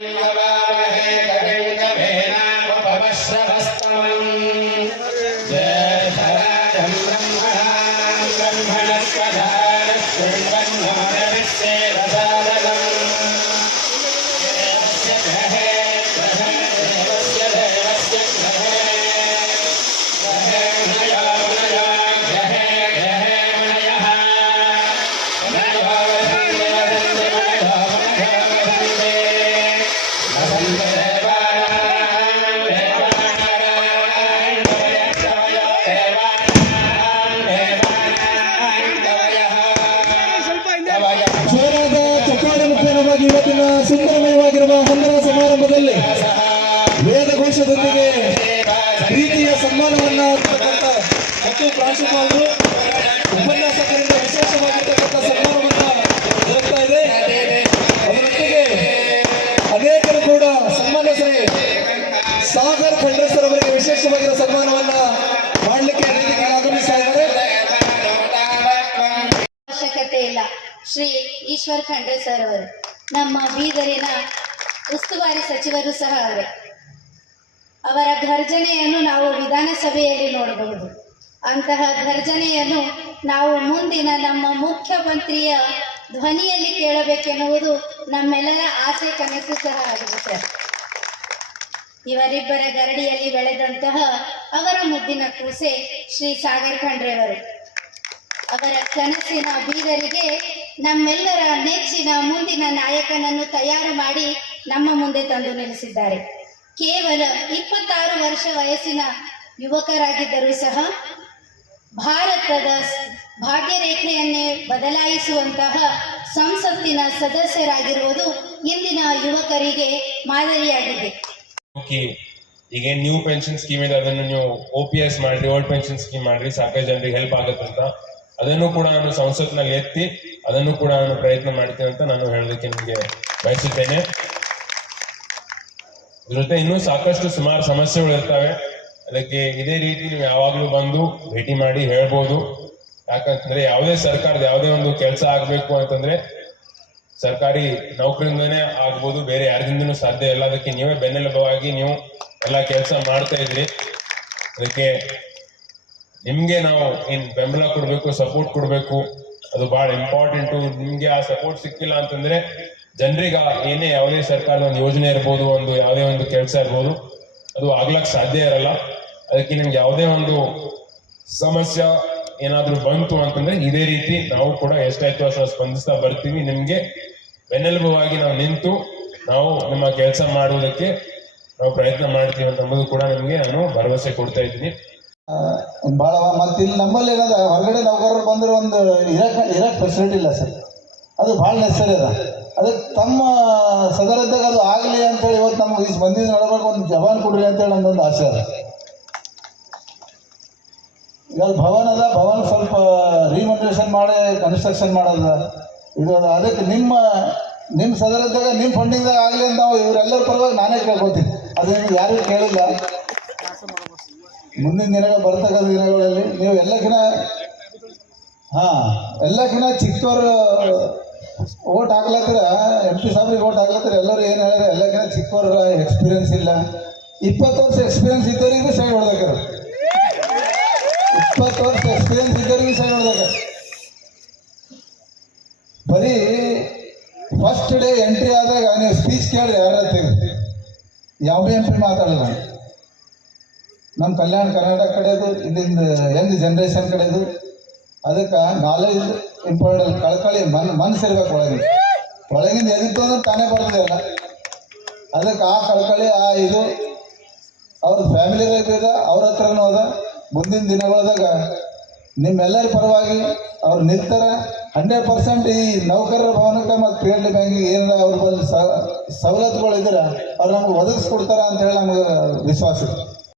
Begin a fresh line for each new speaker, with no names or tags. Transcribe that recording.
Amém. ಮುಖೇನವಾಗಿ ಇವತ್ತಿನ ಸುಂದರಮಯವಾಗಿರುವ ಹಂದರ ಸಮಾರಂಭದಲ್ಲಿ ವೇದಘೋಷದೊಂದಿಗೆ ಪ್ರೀತಿಯ ಸನ್ಮಾನವನ್ನ ಮತ್ತು ಪ್ರಾಂಶುಪಾಲರು, ಉಪನ್ಯಾಸಕರಿಂದ ವಿಶೇಷವಾಗಿರ್ತಕ್ಕಂಥ ಸನ್ಮಾನವನ್ನ ದೊರಕ್ತಾ ಇದೆ. ಅದರೊಟ್ಟಿಗೆ ಅನೇಕರು ಕೂಡ ಸನ್ಮಾನ ಶ್ರೀ ಸಾಗರ್ ಖಂಡ್ರೇಶ್ವರ್ ಅವರಿಗೆ ವಿಶೇಷವಾಗಿರುವ ಸನ್ಮಾನವನ್ನ ಮಾಡಲಿಕ್ಕೆ ವೇದಿಕೆಗೆ ಆಗಮಿಸ್ತಾ ಇದ್ದಾರೆ.
ಅವಶ್ಯಕತೆ ಇಲ್ಲ. ಶ್ರೀ ಈಶ್ವರ್ ಖಂಡ್ರೆ ಸರ್ ಅವರು. ನಮ್ಮ ಬೀದರಿನ ಉಸ್ತುವಾರಿ ಸಚಿವರು ಸಹ ಅವರೇ. ಅವರ ಘರ್ಜನೆಯನ್ನು ನಾವು ವಿಧಾನಸಭೆಯಲ್ಲಿ ನೋಡಬಹುದು. ಅಂತಹ ಘರ್ಜನೆಯನ್ನು ನಾವು ಮುಂದಿನ ನಮ್ಮ ಮುಖ್ಯಮಂತ್ರಿಯ ಧ್ವನಿಯಲ್ಲಿ ಕೇಳಬೇಕೆನ್ನುವುದು ನಮ್ಮೆಲ್ಲರ ಆಸೆ ಕನಸು ಸಹ ಆಗಿದೆ ಸರ್ ಇವರಿಬ್ಬರ ಗರಡಿಯಲ್ಲಿ ಬೆಳೆದಂತಹ ಅವರ ಮುದ್ದಿನ ಕೂಸೆ ಶ್ರೀ ಸಾಗರ್ ಖಂಡ್ರೆಯವರು. ಅವರ ಕನಸಿನ ಬೀದರಿಗೆ ನಮ್ಮೆಲ್ಲರ ನೆಚ್ಚಿನ ಮುಂದಿನ ನಾಯಕನನ್ನು ತಯಾರು ಮಾಡಿ ನಮ್ಮ ಮುಂದೆ ತಂದು ನಿಲ್ಲಿಸಿದ್ದಾರೆ. ಕೇವಲ ಇಪ್ಪತ್ತಾರು ವರ್ಷ ವಯಸ್ಸಿನ ಯುವಕರಾಗಿದ್ದರೂ ಸಹ ಭಾರತದ ಭಾಗ್ಯ ಭಾಗ್ಯರೇಖೆಯನ್ನೇ ಬದಲಾಯಿಸುವಂತಹ ಸಂಸತ್ತಿನ ಸದಸ್ಯರಾಗಿರುವುದು ಇಂದಿನ ಯುವಕರಿಗೆ ಮಾದರಿಯಾಗಿದೆ.
ಈಗ ನ್ಯೂ ಪೆನ್ಷನ್ ಸ್ಕೀಮ್ ಇದೆ, ಅದನ್ನು ನೀವು ಒ ಪಿ ಎಸ್ ಮಾಡ್ರಿ ಓಲ್ಡ್ ಪೆನ್ಷನ್ ಸ್ಕೀಮ್ ಮಾಡ್ರಿ, ಸಾಕಷ್ಟು ಜನರಿಗೆ ಹೆಲ್ಪ್ ಆಗುತ್ತಂತ ಅದನ್ನು ಕೂಡ ನಾನು ಸಂಸತ್ನಲ್ಲಿ ಎತ್ತಿ ಅದನ್ನು ಕೂಡ ನಾನು ಪ್ರಯತ್ನ ಮಾಡ್ತೀನಿ ಅಂತ ನಾನು ಹೇಳೋದಕ್ಕೆ ನಿಮಗೆ ಬಯಸುತ್ತೇನೆ. ಜೊತೆ ಇನ್ನೂ ಸಾಕಷ್ಟು ಸುಮಾರು ಸಮಸ್ಯೆಗಳು ಇರ್ತವೆ. ಅದಕ್ಕೆ ಇದೇ ರೀತಿ ನೀವು ಯಾವಾಗಲೂ ಬಂದು ಭೇಟಿ ಮಾಡಿ ಹೇಳ್ಬೋದು. ಯಾಕಂತಂದ್ರೆ ಯಾವುದೇ ಸರ್ಕಾರದ ಯಾವುದೇ ಒಂದು ಕೆಲಸ ಆಗ್ಬೇಕು ಅಂತಂದ್ರೆ ಸರ್ಕಾರಿ ನೌಕರಿಂದನೇ ಆಗ್ಬೋದು, ಬೇರೆ ಯಾರಿಂದನೂ ಸಾಧ್ಯ ಇಲ್ಲ. ಅದಕ್ಕೆ ನೀವೇ ಬೆನ್ನೆಲುಬವಾಗಿ ನೀವು ಎಲ್ಲ ಕೆಲಸ ಮಾಡ್ತಾ ಇದ್ರಿ. ಅದಕ್ಕೆ ನಿಮ್ಗೆ ನಾವು ಏನ್ ಬೆಂಬಲ ಕೊಡ್ಬೇಕು ಸಪೋರ್ಟ್ ಕೊಡ್ಬೇಕು ಅದು ಬಹಳ ಇಂಪಾರ್ಟೆಂಟು ನಿಮ್ಗೆ ಆ ಸಪೋರ್ಟ್ ಸಿಕ್ಕಿಲ್ಲ ಅಂತಂದ್ರೆ ಜನರಿಗೆ ಏನೇ ಯಾವುದೇ ಸರ್ಕಾರದ ಒಂದು ಯೋಜನೆ ಇರ್ಬೋದು, ಒಂದು ಯಾವುದೇ ಒಂದು ಕೆಲಸ ಇರ್ಬೋದು, ಅದು ಆಗ್ಲಕ್ ಸಾಧ್ಯ ಇರಲ್ಲ. ಅದಕ್ಕೆ ನಿಮ್ಗೆ ಯಾವುದೇ ಒಂದು ಸಮಸ್ಯೆ ಏನಾದ್ರೂ ಬಂತು ಅಂತಂದ್ರೆ ಇದೇ ರೀತಿ ನಾವು ಕೂಡ ಎಷ್ಟಾಯ್ತು ಅಷ್ಟು ಸ್ಪಂದಿಸ್ತಾ ಬರ್ತೀವಿ. ನಿಮ್ಗೆ ಬೆನ್ನೆಲುಬಾಗಿ ನಾವು ನಿಂತು ನಾವು ನಿಮ್ಮ ಕೆಲಸ ಮಾಡುವುದಕ್ಕೆ ನಾವು ಪ್ರಯತ್ನ ಮಾಡ್ತೀವಿ ಅಂತ ಕೂಡ ನಿಮ್ಗೆ ನಾನು ಭರವಸೆ ಕೊಡ್ತಾ ಇದ್ದೀನಿ.
ಭಾಳ ಮತ್ತೆ ಇಲ್ಲಿ ನಮ್ಮಲ್ಲಿ ಏನದ, ಹೊರಗಡೆ ನೌಕರರು ಬಂದ್ರೆ ಒಂದು ಇರಕ್ ಇರಕ್ ಫೆಸಿಲಿಟಿ ಇಲ್ಲ ಸರ್. ಅದು ಭಾಳ ನೆಸರಿ ಅದ. ಅದಕ್ಕೆ ತಮ್ಮ ಸದರದ್ದಾಗ ಅದು ಆಗಲಿ ಅಂತೇಳಿ ಇವತ್ತು ನಮ್ಗೆ ಈ ಬಂದಿದ್ದು ನೋಡಬೇಕು, ಒಂದು ಜವಾನ್ ಕೊಡ್ರಿ ಅಂತೇಳಿ ನಮ್ದೊಂದು ಆಸೆ ಅದ. ಈಗ ಭವನ ಅದ, ಭವನ ಸ್ವಲ್ಪ ರಿಮೋಟಿವೇಶನ್ ಮಾಡಿ ಕನ್ಸ್ಟ್ರಕ್ಷನ್ ಮಾಡೋದ, ಇದು ಅದ. ಅದಕ್ಕೆ ನಿಮ್ಮ ನಿಮ್ಮ ಸದರದಾಗ ನಿಮ್ಮ ಫಂಡಿಂಗ್ದಾಗ ಆಗಲಿ ಅಂತ ನಾವು ಇವರೆಲ್ಲರ ಪರವಾಗಿ ನಾನೇ ಕೇಳ್ಕೊತೀನಿ. ಅದನ್ನ ಯಾರಿಗೂ ಕೇಳಿಲ್ಲ. ಮುಂದಿನ ದಿನಗಳು ಬರ್ತಕ್ಕಂಥ ದಿನಗಳಲ್ಲಿ ನೀವು ಎಲ್ಲಕ್ಕಿನ ಹಾ ಎಲ್ಲಕ್ಕಿನ ಚಿಕ್ಕವರು ಓಟ್ ಹಾಕ್ಲತ್ತರ? ಎಂ ಪಿ ಸಾಬ್ರಿಗೆ ಓಟ್ ಹಾಕ್ಲತ್ತರ? ಎಲ್ಲರೂ ಏನು ಹೇಳಿದ್ರೆ ಎಲ್ಲಕ್ಕಿನ ಚಿಕ್ಕವರ ಎಕ್ಸ್ಪೀರಿಯನ್ಸ್ ಇಲ್ಲ. ಇಪ್ಪತ್ತು ವರ್ಷ ಎಕ್ಸ್ಪೀರಿಯನ್ಸ್ ಇದ್ದವರಿಗೂ ಸೈಡ್ ಹೊಡೆದಾಕ್ಯಾರ. ಇಪ್ಪತ್ತು ವರ್ಷ ಎಕ್ಸ್ಪೀರಿಯನ್ಸ್ ಇದ್ದವರಿಗೂ ಸೈಡ್ ಹೊಡ್ಬೇಕ ಬರೀ ಫಸ್ಟ್ ಡೇ ಎಂಟ್ರಿ ಆದಾಗ, ನೀವು ಸ್ಪೀಚ್ ಕೇಳಿದ್ರೆ ಯಾರ ಯಾವ ಯಾವುದೇ ಎಂ ಪಿ ಮಾತಾಡಲ್ಲ. ನಮ್ಮ ಕಲ್ಯಾಣ ಕರ್ನಾಟಕ ಕಡೆದು, ಇಲ್ಲಿಂದ ಯಂಗ್ ಜನ್ರೇಷನ್ ಕಡೆದು, ಅದಕ್ಕೆ ನಾಲೆಜ್ ಇಂಪಾರ್ಟೆಂಟ್ ಕಳ್ಕಳಿ ಮನ್ ಮನಸ್ಸು ಇರ್ಬೇಕು ಒಳಗೆ ಒಳಗಿಂದ ಎದಿತ್ತು ಅಂದ್ರೆ ತಾನೇ ಬರ್ತದಲ್ಲ ಅದಕ್ಕೆ ಆ ಕಳ್ಕಳಿ ಆ ಇದು. ಅವ್ರ ಫ್ಯಾಮಿಲಿ ಇದೆ, ಅವ್ರ ಹತ್ರನೂ ಅದ. ಮುಂದಿನ ದಿನಗಳದಾಗ ನಿಮ್ಮೆಲ್ಲರ ಪರವಾಗಿ ಅವ್ರು ನಿಲ್ತಾರ ಹಂಡ್ರೆಡ್ ಪರ್ಸೆಂಟ್ ಈ ನೌಕರರ ಭವನಕ್ಕೆ ಮತ್ತು ಪಿ ಎಲ್ ಡಿ ಬ್ಯಾಂಕಿಗೆ ಏನಾರ ಅವ್ರ ಬಂದು ಸವಲತ್ತುಗಳಿದ್ರೆ ಅವ್ರು ನಮ್ಗೆ ಒದಗಿಸ್ಕೊಡ್ತಾರ ಅಂತ ಹೇಳಿ ನಮ್ಗೆ ವಿಶ್ವಾಸ. ಇದೆ